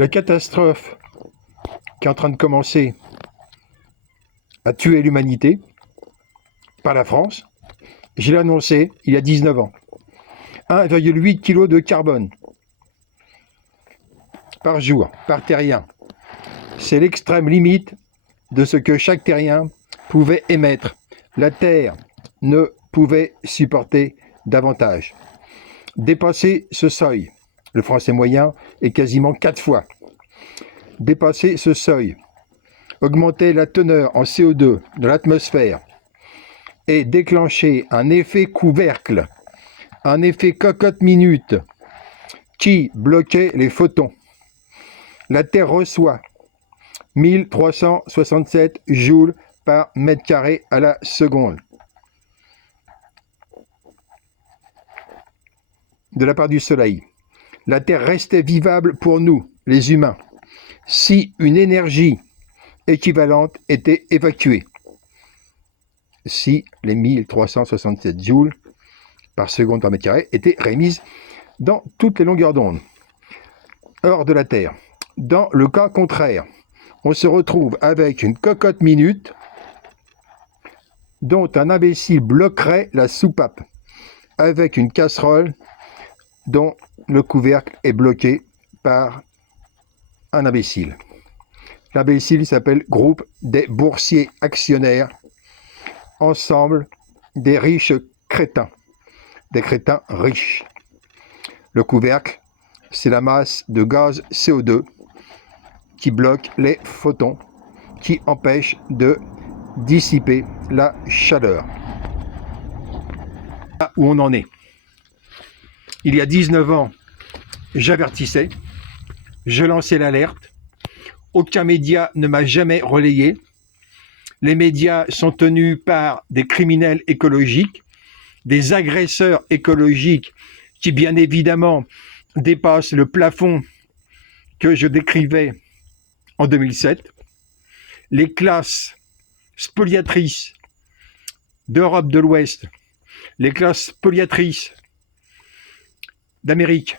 La catastrophe qui est en train de commencer à tuer l'humanité par la France, je l'ai annoncé il y a 19 ans. 1,8 kg de carbone par jour, par terrien. C'est l'extrême limite de ce que chaque terrien pouvait émettre. La Terre ne pouvait supporter davantage. Dépasser ce seuil, le français moyen est quasiment 4 fois. Dépasser ce seuil, augmenter la teneur en CO2 de l'atmosphère et déclencher un effet couvercle, un effet cocotte-minute qui bloquait les photons. La Terre reçoit 1367 joules par mètre carré à la seconde de la part du Soleil. La Terre restait vivable pour nous, les humains, si une énergie équivalente était évacuée. Si les 1367 joules par seconde par mètre carré étaient rémises dans toutes les longueurs d'onde, hors de la Terre. Dans le cas contraire, on se retrouve avec une cocotte minute dont un imbécile bloquerait la soupape, avec une casserole dont le couvercle est bloqué par un imbécile. L'imbécile s'appelle Groupe des boursiers actionnaires, ensemble des riches crétins, des crétins riches. Le couvercle, c'est la masse de gaz CO2 qui bloque les photons, qui empêche de dissiper la chaleur. Là où on en est. Il y a 19 ans, j'avertissais, je lançais l'alerte, aucun média ne m'a jamais relayé. Les médias sont tenus par des criminels écologiques, des agresseurs écologiques qui, bien évidemment, dépassent le plafond que je décrivais en 2007. Les classes spoliatrices d'Europe de l'Ouest, les classes spoliatrices d'Amérique,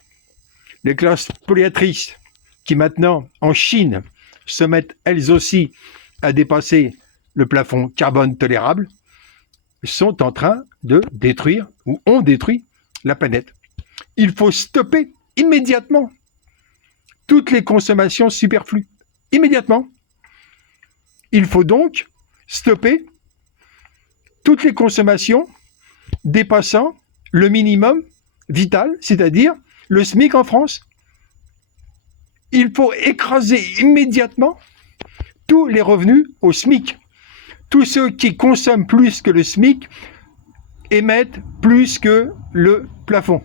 les classes spoliatrices qui maintenant, en Chine, se mettent elles aussi à dépasser le plafond carbone tolérable, sont en train de détruire, ou ont détruit, la planète. Il faut stopper immédiatement toutes les consommations superflues. Immédiatement. Il faut donc stopper toutes les consommations dépassant le minimum vital, c'est-à-dire le SMIC en France. Il faut écraser immédiatement tous les revenus au SMIC. Tous ceux qui consomment plus que le SMIC émettent plus que le plafond.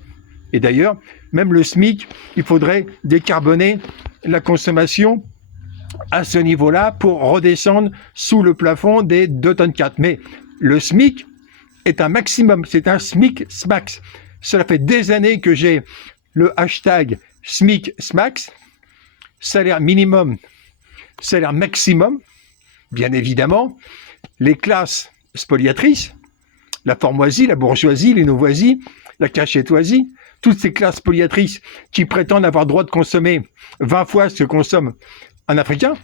Et d'ailleurs, même le SMIC, il faudrait décarboner la consommation à ce niveau-là pour redescendre sous le plafond des 2,4 tonnes. Mais le SMIC est un maximum, c'est un SMIC SMAX. Cela fait des années que j'ai le hashtag SMIC SMAX, salaire minimum, salaire maximum. Bien évidemment, les classes spoliatrices, la formoisie, la bourgeoisie, les nouvoisies, la cachetoisie, toutes ces classes spoliatrices qui prétendent avoir droit de consommer 20 fois ce que consomme un Africain,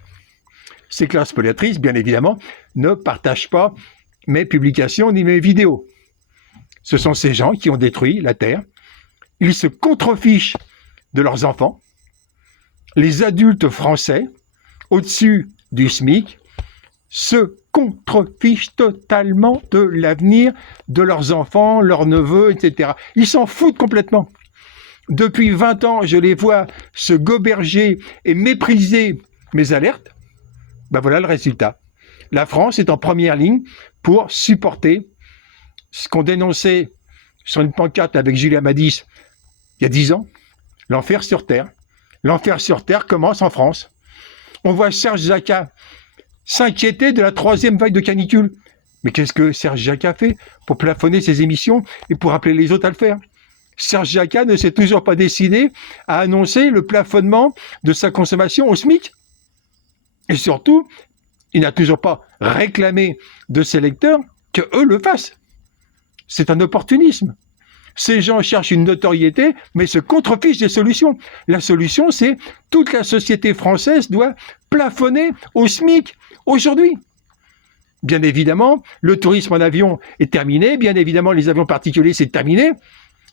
ces classes spoliatrices, bien évidemment, ne partagent pas mes publications ni mes vidéos. Ce sont ces gens qui ont détruit la Terre. Ils se contrefichent de leurs enfants. Les adultes français, au-dessus du SMIC, se contrefichent totalement de l'avenir de leurs enfants, leurs neveux, etc. Ils s'en foutent complètement. Depuis 20 ans, je les vois se goberger et mépriser mes alertes. Ben voilà le résultat. La France est en première ligne pour supporter ce qu'on dénonçait sur une pancarte avec Julia Madis il y a 10 ans, l'enfer sur Terre. L'enfer sur Terre commence en France. On voit Serge Jacquat s'inquiéter de la 3e vague de canicule. Mais qu'est-ce que Serge Jacquat fait pour plafonner ses émissions et pour appeler les autres à le faire? Serge Jacquat ne s'est toujours pas décidé à annoncer le plafonnement de sa consommation au SMIC. Et surtout, il n'a toujours pas réclamé de ses lecteurs qu'eux le fassent. C'est un opportunisme. Ces gens cherchent une notoriété, mais se contrefichent des solutions. La solution, c'est toute la société française doit plafonner au SMIC aujourd'hui. Bien évidemment, le tourisme en avion est terminé. Bien évidemment, les avions particuliers, c'est terminé.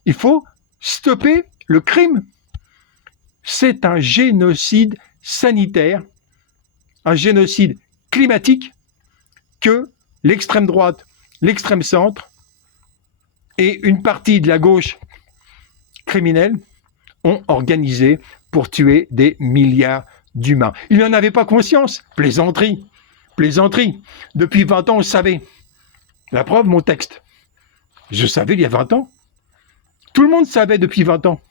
Il faut stopper le crime. C'est un génocide sanitaire, un génocide climatique que l'extrême droite, l'extrême centre et une partie de la gauche criminelle ont organisé pour tuer des milliards d'humains. Ils n'en avaient pas conscience. Plaisanterie. Plaisanterie. Depuis 20 ans, on savait. La preuve, mon texte. Je savais il y a 20 ans. Tout le monde savait depuis 20 ans.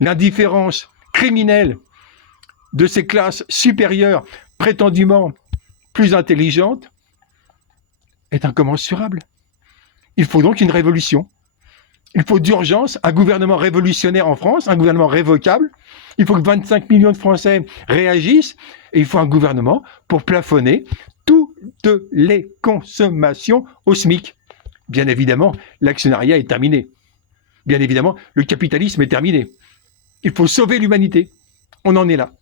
L'indifférence criminelle de ces classes supérieures, prétendument plus intelligentes, est incommensurable. Il faut donc une révolution. Il faut d'urgence un gouvernement révolutionnaire en France, un gouvernement révocable. Il faut que 25 millions de Français réagissent et il faut un gouvernement pour plafonner toutes les consommations au SMIC. Bien évidemment, l'actionnariat est terminé. Bien évidemment, le capitalisme est terminé. Il faut sauver l'humanité. On en est là.